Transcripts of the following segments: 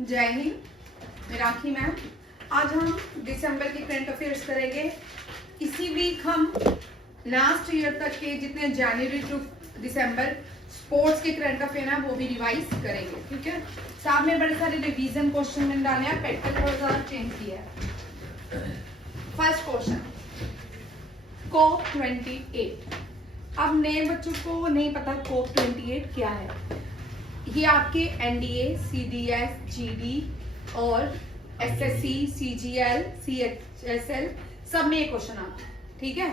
जय हिंद, मैं राखी मैम। आज हम दिसंबर के करंट अफेयर्स करेंगे। इसी वीक हम लास्ट ईयर तक के जितने जनवरी टू दिसंबर स्पोर्ट्स के करंट अफेयर हैं वो भी रिवाइज करेंगे, ठीक है। साथ में बड़े सारे रिवीजन क्वेश्चन मैंने डाले हैं, पैटर्न थोड़ा सा चेंज किया है। फर्स्ट क्वेश्चन, कोप 28। अब नए बच्चों को नहीं पता कोप 28 क्या है। ये आपके एनडीए, सीडीएस, जीडी और एसएससी, सीजीएल, सीएचएसएल सब में ये क्वेश्चन आता है, ठीक है।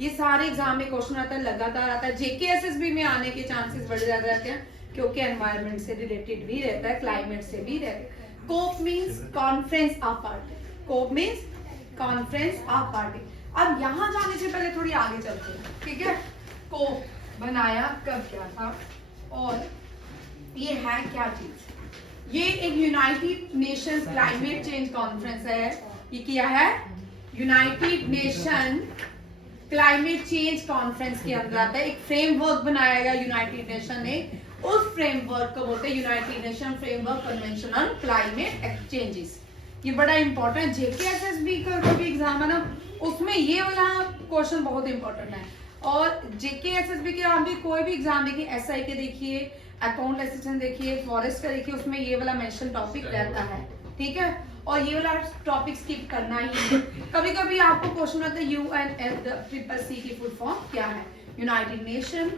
ये सारे एग्जाम में क्वेश्चन आता है, लगातार आता है। जेकेएसएसबी में आने के चांसेस बढ़ जाते हैं क्योंकि एनवायरनमेंट से रिलेटेड भी रहता है, क्लाइमेट से भी रहता है। COP means conference of party. COP means conference of party. अब यहाँ जाने से पहले थोड़ी आगे चलते हैं, ठीक है। कोप बनाया कब क्या था और ये है क्या चीज। ये एक United Nations climate change conference है। ये क्या है? United nation climate change conference के अंदर आता है। एक फ्रेमवर्क बनाया गया यूनाइटेड नेशन ने, उस फ्रेमवर्क को बोलते हैं United nation framework convention on climate changes. ये बड़ा इंपॉर्टेंट, जेकेएसएसबी का जो भी एग्जाम है ना उसमें ये वाला क्वेश्चन बहुत इंपॉर्टेंट है। और जेकेएसएसबी के आप भी कोई भी एग्जाम देखिए, एसआई के देखिए, अकाउंट असिस्टेंट देखिए, फॉरेस्ट का देखिए, उसमें ये वाला मेंशन टॉपिक रहता है, ठीक है। और ये वाला टॉपिक स्किप करना ही है। कभी कभी आपको क्वेश्चन आता है यूएनएफसीसीसी की फुल फॉर्म क्या है? United nation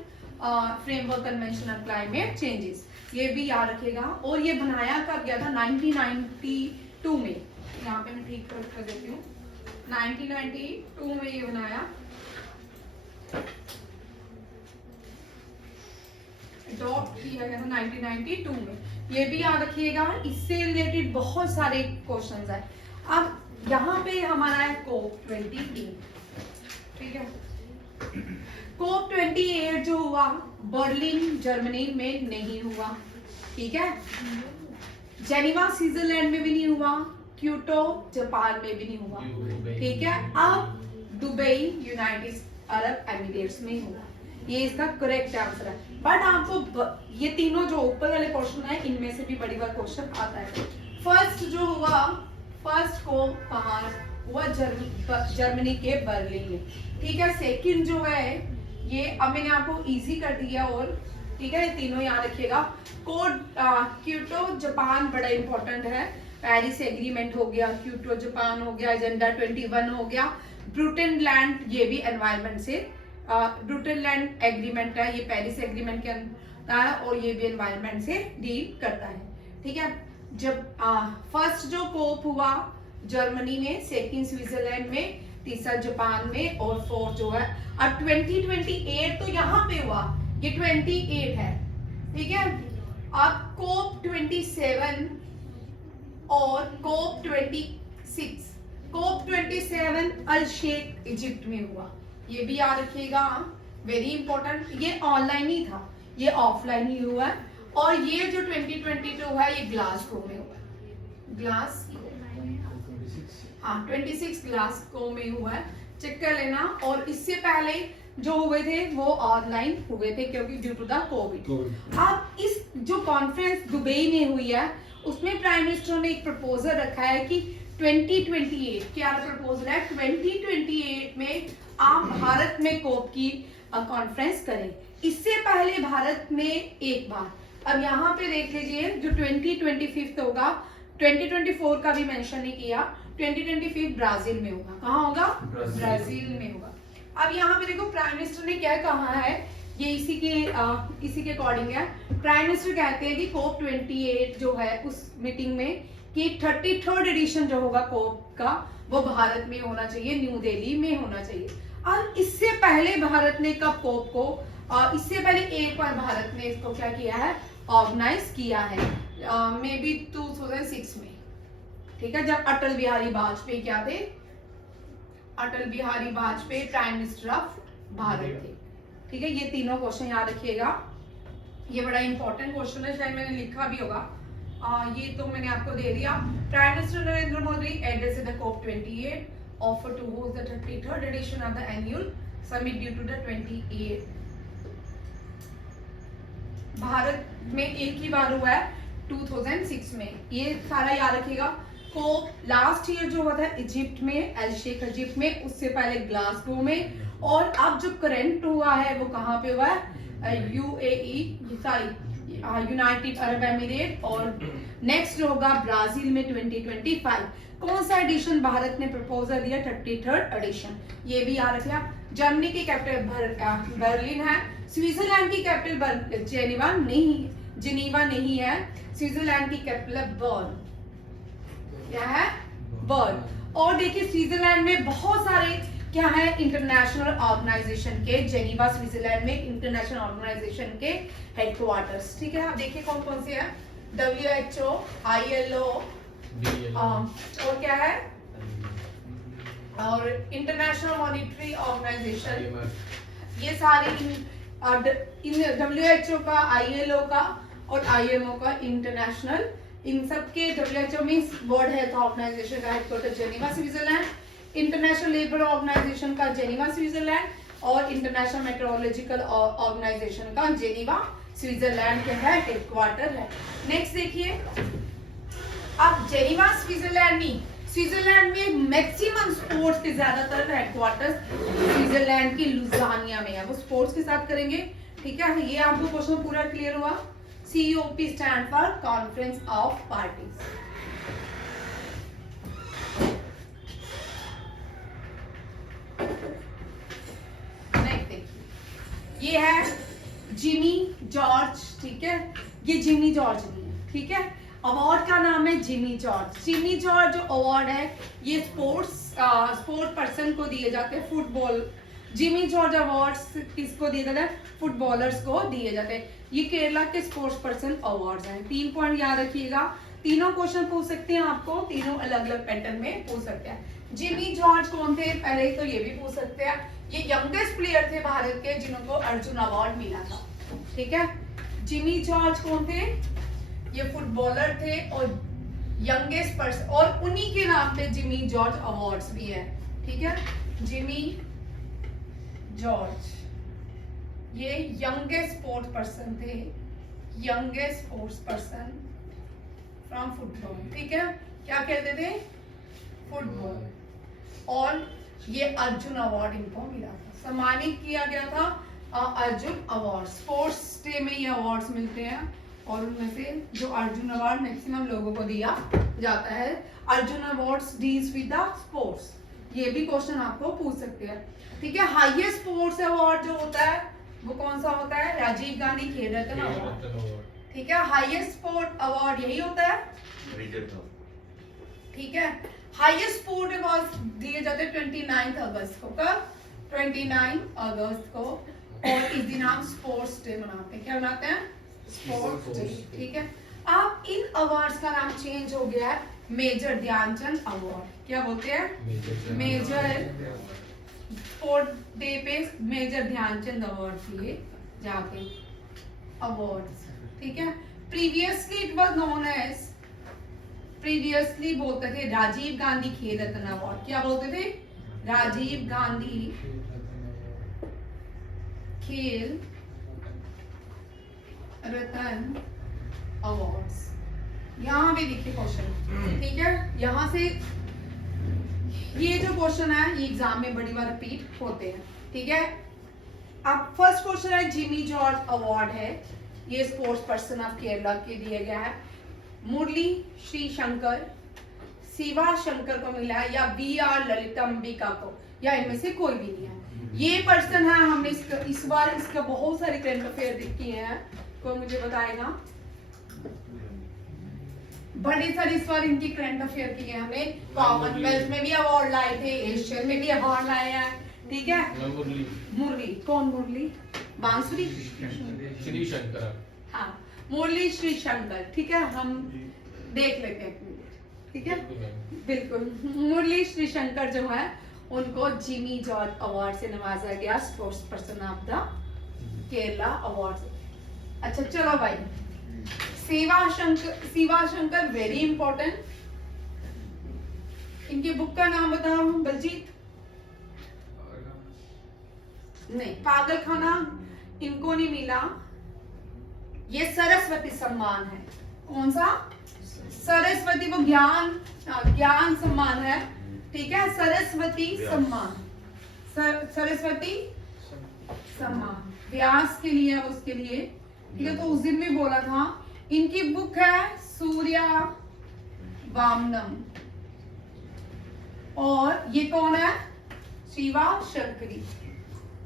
framework convention on climate changes. ये भी याद रखिएगा। और ये बनाया कब गया था? 1992 में। यहाँ पे मैं ठीक कर देती हूँ। 1992 में ये बनाया, अडॉप्ट किया गया था 1992 में। ये भी याद रखिएगा। इससे रिलेटेड बहुत सारे क्वेश्चंस हैं। अब यहाँ पे हमारा है कोप 28, ठीक है। कोप 28 जो हुआ बर्लिन जर्मनी में नहीं हुआ, ठीक है। जेनेवा स्विट्जरलैंड में भी नहीं हुआ, क्योटो जापान में भी नहीं हुआ, ठीक है। अब दुबई यूनाइटेड अरब एमिरेट्स में हुआ। ये इसका करेक्ट आंसर है। बट आपको ये तीनों जो ऊपर वाले क्वेश्चन है इनमें से भी बड़ी बार क्वेश्चन आता है। फर्स्ट जो हुआ, फर्स्ट को कहाँ हुआ? जर्मनी के बर्लिन में, ठीक है। सेकंड जो है ये अब मैंने आपको इजी कर दिया, और ठीक है ये तीनों याद रखिएगा। क्योटो जापान बड़ा इंपॉर्टेंट है। पेरिस एग्रीमेंट हो गया, क्योटो जापान हो गया, एजेंडा 21 हो गया। ब्रूटन लैंड ये भी एनवायरनमेंट से, ब्रूटन लैंड एग्रीमेंट है, ये पेरिस एग्रीमेंट के अंदर है और ये भी एनवायरनमेंट से डील करता है, ठीक है। जब फर्स्ट जो कोप हुआ जर्मनी में, सेकंड स्विट्जरलैंड में, तीसरा जापान में और फोर्थ जो है अब 2028 तो यहाँ पे हुआ, ये 28 है, ठीक है। अब कोप 27 और कोप 26। कोप 27 अल शेख इजिप्ट में हुआ, ये भी याद रखिएगा, वेरी इंपॉर्टेंट। ये ऑनलाइन ही था, ये ऑफलाइन ही हुआ है। और ये जो 2022 है ये ग्लासगो में हुआ है। ग्लासगो, हाँ 26 ग्लासगो में हुआ है, चेक कर लेना। और इससे पहले जो हुए थे वो ऑनलाइन हुए थे क्योंकि ड्यू टू द कोविड। अब इस जो कॉन्फ्रेंस दुबई में हुई है उसमें प्राइम मिनिस्टर ने एक प्रपोजल रखा है कि 2028 क्या प्रपोजल है? 2028 में आप भारत में कोप की कॉन्फ्रेंस करें। इससे पहले भारत में एक बार, अब यहाँ पे देख लीजिए जो 2025 होगा, 2024 का भी मेंशन नहीं किया, 2025 ब्राजील में होगा। कहाँ होगा? ब्राजील में होगा। अब यहाँ पे देखो प्राइम मिनिस्टर ने क्या कहा है, ये इसी के अकॉर्डिंग है। प्राइम मिनिस्टर कहते हैं कि कोप 28 जो है उस मीटिंग में कि 33rd एडिशन जो होगा कोप का वो भारत में होना चाहिए, न्यू दिल्ली में होना चाहिए। और इससे पहले भारत ने कब कोप को, इससे पहले एक बार भारत ने इसको क्या किया है? ऑर्गेनाइज किया है, मे बी 2006 में, ठीक है। जब अटल बिहारी वाजपेयी क्या थे? Atal Bihari Vajpayee prime minister of Bharat थे, ठीक है। ये तीनों क्वेश्चन याद रखिएगा, ये बड़ा इंपॉर्टेंट क्वेश्चन है, शायद मैंने लिखा भी होगा। ये तो मैंने आपको दे दिया। Prime minister Narendra Modi address the COP 28 offer to host the 33rd edition of the annual summit due to the 28 Bharat में एक ही बार हुआ है 2006 में। ये सारा याद रखिएगा। को लास्ट ईयर जो हुआ था इजिप्ट में, एल शेख इजिप्ट में, उससे पहले ग्लासगो में, और अब जो करंट हुआ है वो कहाँ पे हुआ है, UAE, sorry United Arab emirate, और नेक्स्ट जो होगा ब्राजील में 2025। कौन सा एडिशन भारत ने प्रपोजल दिया, 33rd एडिशन, ये भी याद रखिए। जर्मनी की कैपिटल बर्लिन है, स्विट्जरलैंड की कैपिटल जिनेवा नहीं है, स्विट्जरलैंड की कैपिटल है बर्न, क्या है, बर्न। और देखिए स्विट्जरलैंड में बहुत सारे क्या है, इंटरनेशनल ऑर्गेनाइजेशन के, जेनीवा स्विट्जरलैंड में इंटरनेशनल ऑर्गेनाइजेशन के हेडक्वार्टर्स, ठीक है। आप देखिए कौन कौन से हैं, WHO, ILO, और क्या है, और इंटरनेशनल मॉनिटरी ऑर्गेनाइजेशन, ये सारे WHO का, ILO का और IMO का, इंटरनेशनल, इन सब के, WHO में वर्ल्ड हेल्थ ऑर्गेनाइजेशन का headquarter Geneva Switzerland, International Labour Organization का जेनीवा स्विट्जरलैंड, और इंटरनेशनल मेट्रोलॉजिकल ऑर्गेनाइजेशन का जेनीवा स्विट्जरलैंड के है हेडक्वार्टर है। नेक्स्ट देखिए, अब जेनीवा स्विट्जरलैंड में मैक्सिमम स्पोर्ट्स के ज्यादातर हेडक्वार्टर्स स्विट्जरलैंड की लुजानिया में है, वो स्पोर्ट्स के साथ करेंगे, ठीक है। ये आपको क्वेश्चन पूरा क्लियर हुआ। COP stand for conference of parties. ये है जिमी जॉर्ज, ठीक है, ये जिमी जॉर्ज नहीं है, ठीक है। अवार्ड का नाम है जिमी जॉर्ज। जिमी जॉर्ज जो अवार्ड है ये स्पोर्ट पर्सन को दिए जाते हैं, फुटबॉल। जिमी जॉर्ज अवार्ड्स किसको दिए जाते हैं, फुटबॉलर्स को दिए जाते हैं। ये केरला के स्पोर्ट्स पर्सन अवार्ड्स हैं। 3 पॉइंट याद रखिएगा, तीनों क्वेश्चन पूछ सकते हैं आपको, तीनों अलग अलग पैटर्न में पूछ सकते हैं। जिमी जॉर्ज कौन थे, पहले तो ये भी पूछ सकते हैं। ये यंगेस्ट प्लेयर थे भारत के जिनको अर्जुन अवार्ड मिला था, ठीक है। जिमी जॉर्ज कौन थे, ये फुटबॉलर थे और यंगेस्ट पर्सन, और उन्हीं के नाम पे जिमी जॉर्ज अवार्ड्स भी है, ठीक है। जिमी जॉर्ज ये यंगेस्ट स्पोर्ट्स पर्सन थे, youngest sports person from football, ठीक है। क्या कहते थे, फुटबॉल, और ये अर्जुन अवार्ड इनको मिला था, सम्मानित किया गया था अर्जुन अवार्ड। स्पोर्ट्स डे में ये अवार्ड्स मिलते हैं, और उनमें से जो अर्जुन अवार्ड मैक्सिमम लोगों को दिया जाता है। Arjun awards deals with the sports, ये भी क्वेश्चन आपको पूछ सकते हैं, ठीक है। हाईएस्ट स्पोर्ट्स अवार्ड जो होता है वो कौन सा होता है, राजीव गांधी खेल रत्न अवार्ड, ठीक है। हाईएस्ट स्पोर्ट अवार्ड यही होता है, ठीक है। हाईएस्ट स्पोर्ट अवार्ड दिए जाते हैं 29 अगस्त को, कब, 29 अगस्त को, और इस दिन हम स्पोर्ट्स डे मनाते हैं। क्या मनाते हैं, स्पोर्ट्स डे, ठीक है। अब इन अवार्ड्स का नाम चेंज हो गया है, मेजर ध्यानचंद अवार्ड। क्या बोलते हैं, मेजर स्पोर्ट डे पे मेजर ध्यानचंद अवार्ड दिए जाते, अवार्ड्स, ठीक है। Previously it was known as, previously बोलते थे राजीव गांधी खेल रत्न अवार्ड। क्या बोलते थे, राजीव गांधी खेल रत्न अवार्ड्स। यहाँ भी देखिए क्वेश्चन, ठीक है। यहाँ से ये जो क्वेश्चन है ये एग्जाम में बड़ी बार रिपीट होते हैं, ठीक है। अब फर्स्ट क्वेश्चन है, जिमी जॉर्ज अवार्ड है, ये स्पोर्ट्स पर्सन ऑफ केरला के दिया गया है। मुरली श्री शंकर, शिवा शंकर को मिला है, या VR ललितंबिका को, या इनमें से कोई भी नहीं है। ये पर्सन है, हमने इस बार इसका बहुत सारे करंट अफेयर किए हैं, कोई मुझे बताएगा, बड़े सारे इस बार इनकी करंट अफेयर किए हैं हमने। कॉमनवेल्थ में भी अवार्ड लाए थे, एशियन में भी अवार्ड लाए हैं, ठीक है। मुरली कौन, मुरली बांसुरी, श्री शंकर, हाँ मुरली श्री शंकर, ठीक है। हम देख लेते हैं, ठीक है, बिल्कुल। मुरली श्री शंकर जो है उनको जिमी जॉर्ज अवार्ड से नवाजा गया, sports person of the Kerala award. अच्छा चलो भाई, शिवा शंकर वेरी इंपॉर्टेंट, इनके बुक का नाम बताओ बलजीत। नहीं, पागल खाना इनको नहीं मिला, ये सरस्वती सम्मान है, कौन सा? सरस्वती, वो ज्ञान सम्मान है, ठीक है, सरस्वती सम्मान, सरस्वती सम्मान व्यास के लिए, उसके लिए, ठीक है। तो उस दिन भी बोला था। इनकी बुक है सूर्या वामनम, और ये कौन है? शिवा शंकरी।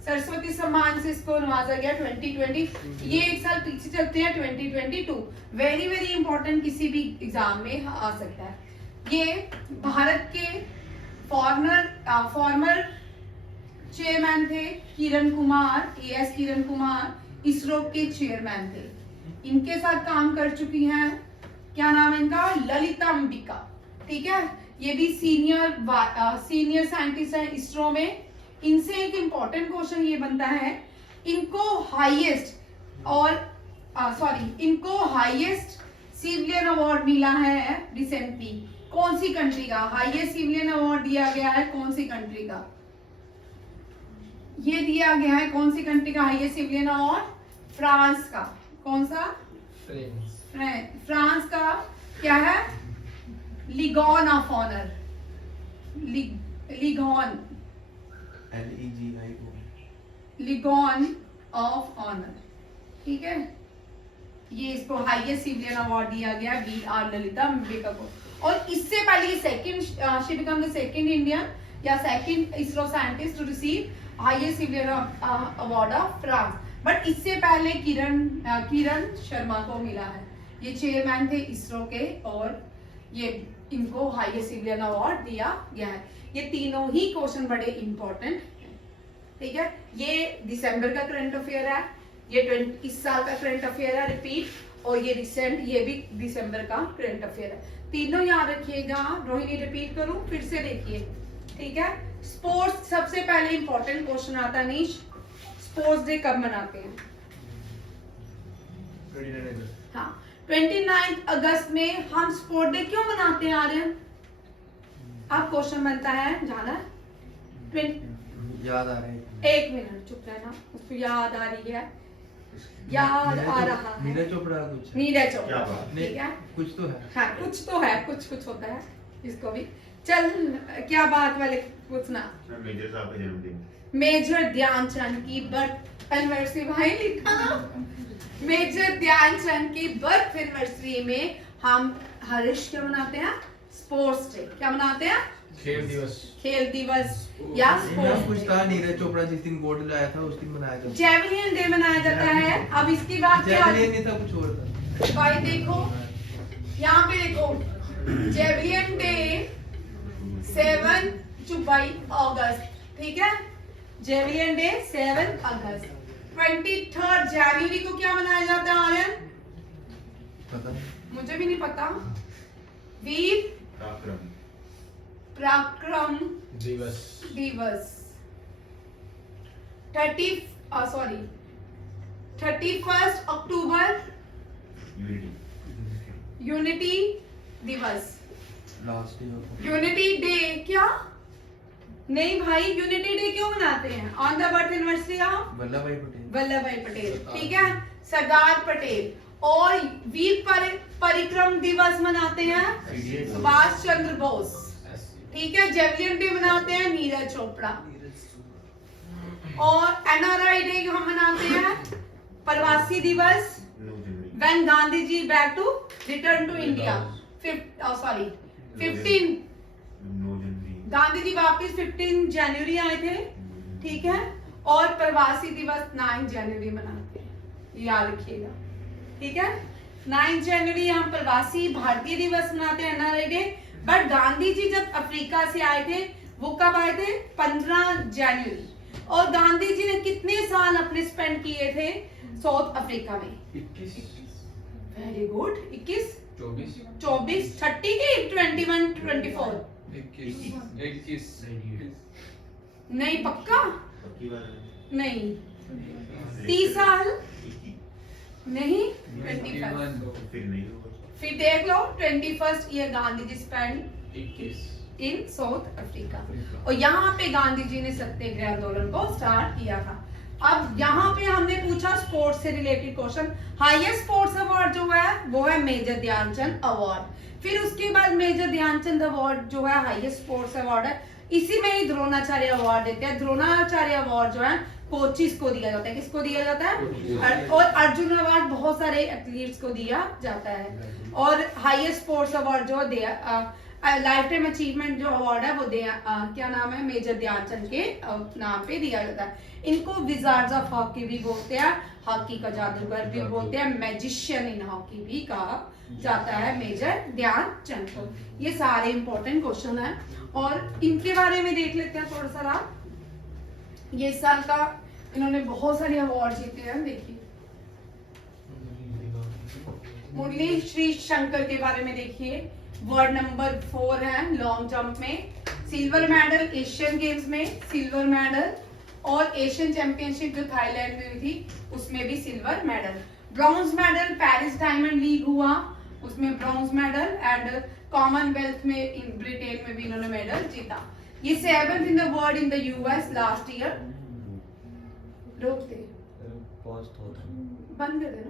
सरस्वती सम्मान से इसको नवाजा गया 2020। ये एक साल पीछे चलते हैं 2022। वेरी वेरी इंपॉर्टेंट, किसी भी एग्जाम में आ सकता है। ये भारत के फॉर्मर चेयरमैन थे किरण कुमार, एएस किरण कुमार, इसरो के चेयरमैन थे। इनके साथ काम कर चुकी हैं, क्या नाम है इनका? ललिता अंबिका, ठीक है। ये भी सीनियर साइंटिस्ट है इसरो में। इनसे एक इंपॉर्टेंट क्वेश्चन ये बनता है, इनको हाईएस्ट सिविलियन अवार्ड मिला है रिसेंटली। कौन सी कंट्री का हाईएस्ट सिविलियन अवार्ड दिया गया है? कौन सी कंट्री का ये दिया गया है? कौन सी कंट्री का हाईएस्ट सिविलियन अवार्ड? फ्रांस का। कौन सा? फ्रांस का। क्या है? लीगॉन ऑफ ऑनर, लीगॉन लीगॉन ऑफ ऑनर, ठीक है। ये इसको हाईएस्ट सिविलियन अवार्ड दिया गया वी आर ललिता अंबिका को। और इससे पहले she became the second Indian या second ISRO scientist to receive highest civilian award of France. But इससे पहले किरण शर्मा को मिला है। ये चेयरमैन थे इसरो के, और ये इनको हाईएस्ट सिविलियन अवार्ड दिया गया है। ये तीनों ही क्वेश्चन बड़े इंपॉर्टेंट हैं, ठीक है। ये दिसंबर का करंट अफेयर है, ये इस साल का करंट अफेयर है रिपीट, और ये रिसेंट, ये भी दिसंबर का करंट अफेयर है। तीनों याद रखिएगा। रोहिणी रिपीट करूं, फिर से देखिए, ठीक है। स्पोर्ट्स, सबसे पहले इंपॉर्टेंट क्वेश्चन आता है नीश, स्पोर्ट्स डे कब मनाते हैं? हाँ, 29 अगस्त में हम स्पोर्ट डे क्यों मनाते हैं आर्यन? अब क्वेश्चन बनता है, जाना याद आ रहा है। एक मिनट चुप रहना, उसको याद आ रही है, याद आ रहा है। नीरज चोपड़ा कुछ है। नीरज चोपड़ा, ठीक है, कुछ तो है। हाँ कुछ तो है, कुछ होता है इसको भी। चल, क्या बात वाले पूछना? मेजर साहब का जन्मदिन, मेजर ध्यानचंद की बर्थ एनिवर्सरी, भाई लिखा ना। मेजर ध्यानचंद की बर्थ एनिवर्सरी में हम हरीश क्या मनाते हैं? Sports day. क्या मनाते हैं? खेल दिवस। खेल दिवस या स्पोर्ट्स कुछ डे। था, नीरज चोपड़ा जिस दिन गोल्ड लाया था उस दिन मनाया जाता है। जेवलिन डे मनाया जाता है। अब इसकी बात क्या? जेवलिन नहीं था, कुछ और था। भाई देखो, यहाँ पे देखो, जेवलिन डे 7 अगस्त, ठीक है। जेवलिन डे 7 अगस्त। 23 जनवरी को क्या मनाया जाता है आर्यन? पता नहीं। मुझे भी नहीं पता। वीर पराक्रम दिवस। 31 अक्टूबर यूनिटी, यूनिटी दिवस। Last day. यूनिटी डे क्या? नहीं भाई, यूनिटी डे क्यों मनाते हैं? On the birth anniversary of Vallabh भाई पटेल। वल्लभ भाई पटेल, ठीक है, सरदार पटेल। और वीर परिक्रम दिवस मनाते हैं सुभाष चंद्र बोस, ठीक है। जेवलिन डे मनाते हैं नीरज चोपड़ा। और एनआरआई डे हम मनाते हैं प्रवासी दिवस, 9 जनवरी, when Gandhi ji back to return to India. 15 9 जनवरी, गांधी जी वापस 15 जनवरी आए थे, ठीक है। और प्रवासी दिवस 9 जनवरी मनाते हैं, याद रखिएगा, ठीक है। 9 जनवरी हम प्रवासी भारतीय दिवस मनाते हैं, NRI day. But Gandhi ji जब अफ्रीका से आए थे, वो कब आए थे? 15 जनवरी। और गांधी जी ने कितने साल अपने स्पेंड किए थे साउथ अफ्रीका में? 21, वेरी गुड। 21, 24, 24, 30 की 21, 24? 21, नहीं पक्का? पक्की बात है? नहीं। 30 साल? 21, नहीं, 25। फिर नहीं होगा। फिर देख लो, 21st year Gandhi ji spend 21, इन साउथ अफ्रीका। और यहाँ पे गांधी जी ने सत्याग्रह आंदोलन को स्टार्ट किया था। अब यहाँ पे हमने पूछा स्पोर्ट्स से related question. Highest sports award जो है वो है मेजर ध्यानचंद अवार्ड। फिर उसके बाद मेजर ध्यानचंद अवार्ड जो है हाईएस्ट स्पोर्ट्स अवार्ड है, इसी में ही द्रोणाचार्य अवार्ड देते हैं। द्रोणाचार्य अवार्ड जो है कोचिस को दिया जाता है। किसको दिया जाता है? और अर्जुन अवार्ड बहुत सारे एथलीट्स को दिया जाता है। और हाईएस्ट स्पोर्ट्स अवार्ड जो लाइफ टाइम अचीवमेंट जो अवार्ड है वो क्या नाम है? मेजर ध्यानचंद के नाम पे दिया जाता है। इनको विजार्ड्स ऑफ हॉकी भी बोलते हैं, हॉकी का जादूगर भी बोलते हैं, मैजिशियन इन हॉकी भी कहा जाता है मेजर ध्यानचंद को। ये सारे इंपॉर्टेंट क्वेश्चन है और इनके बारे में देख लेते हैं थोड़ा सा। ये साल का इन्होंने बहुत सारे अवार्ड जीते हैं। देखिए मुरली श्री शंकर के बारे में देखिए, वर्ड नंबर 4 है लॉन्ग जंप में, सिल्वर मेडल एशियन गेम्स में सिल्वर मेडल, और एशियन चैंपियनशिप जो थाईलैंड में हुई थी उसमें भी silver medal. Bronze medal Paris diamond league हुआ उसमें ब्रॉन्ज मेडल, एंड कॉमनवेल्थ में ब्रिटेन में भी इन्होंने मेडल जीता। ये 7th in the world in the US last year. रोक दे, पॉज तो बंद कर दे।